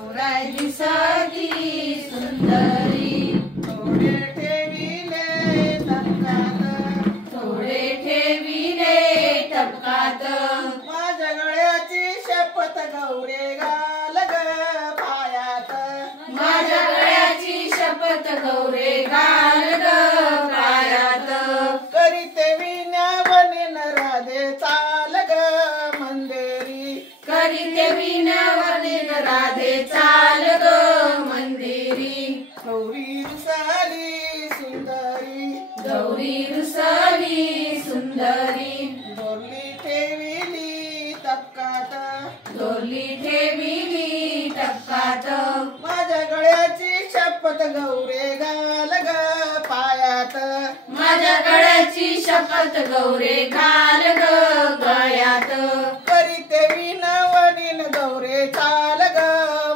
गौराई दिसती सुंदरी, थोडे ठेविले टपकात, थोडे ठेविले टपकात, माझ्या गळ्याची शपथ गौरे घाल ग पायात, माझ्या गळ्याची शपथ गौरे घाल ग पायात, करीते विण्या बनेन राधे चाल ग मंदेरी, करीते विनवदिन राधे चाल ग मंदिरी, गौरी रुसाली सुंदरी, गौरी रुसली सुंदरी, दोरली ठेविली टपकात, दोरली ठेविली टपकात, माझ्या गळ्याची शपथ गौरे घाल ग पायात, माझ्या गळ्याची शपथ गौरे घाल ग गळ्यात, करीते विनवनीन गौरे चाल ग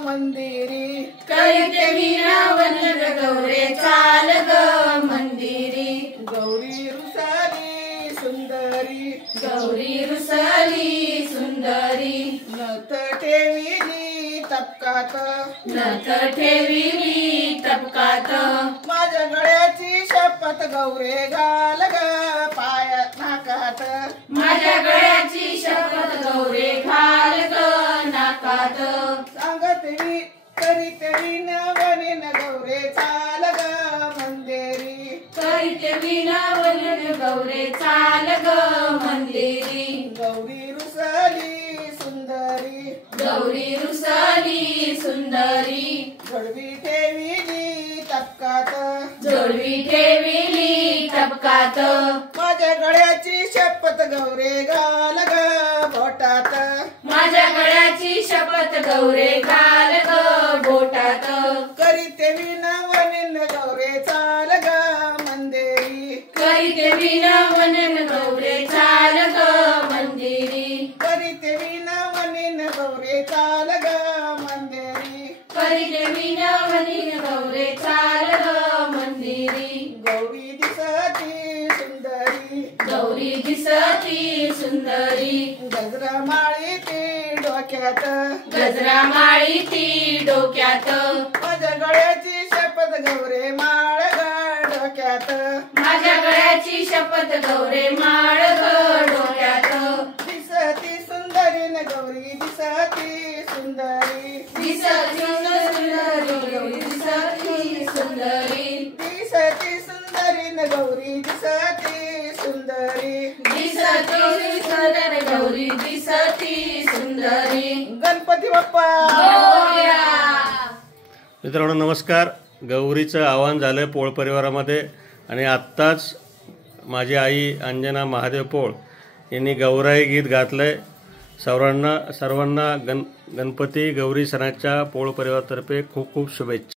मंदिरी, करीते विनवदिन गौरे चाल ग मंदिरी, गौरी रुसाली सुंदरी, गौरी रुसली सुंदरी, नथ ठेविली टपकात, नथ ठेविली टपकात, माझ्या गळ्याची शपथ गौरे घाल ग पायात नाकात, माझ्या गळ्याची शपथ गौरे घाल ग नाकात, सांगते करीते विनवनीन गौरे चाल ग मंदिरी, करीते विनवदिन गौरे चाल ग मंदिरी, गौरी रुसली सुंदरी, गौरी रुसली सुंदरी, जोडवी ठेविली टपकात, जोडवी ठेविली टपकात, माझ्या गळ्याची शपथ गौरे घाल ग बोटात, माझ्या गळ्याची शपथ गौरे घाल ग बोटात, करीते विनवनीन गौरे चाल ग मंदिरी, करीते विनवदिन गौरे चाल ग मंदिरी, करीते विनवनीन गौरे चाल ग मंदिरी, करीते विनवदिन गौरे चाल ग मंदिरी, गौरी दिसती सुंदरी, गौरी दिसती सुंदरी, गजरा माळी ती डोक्यात, गजरा माळी ती डोक्यात, माझ्या गळ्याची शपथ गौरे माळ ग डोक्यात, माझ्या गळ्याची शपथ गौरे माळ ग डोक्यात, दिसती सुंदरी न गौरी दिसती सुंदरी, दिसती सुंदरी गौरी दिसती सुंदरी, दिसती सुंदरी न गौरी दिसती सुंदरी, दिसती सुंदर गौरी दिसती सुंदरी, गणपती बाप्पा मोरया. मित्रांनो नमस्कार. गौरीचं आवाहन झालं पोळ परिवारामध्ये आणि आत्ताच माझी आई अंजना महादेव पोळ यांनी गौराई गीत घातलंय. सर्वांना गणपती गौरी सणाच्या पोळ परिवारातर्फे खूप खूप शुभेच्छा.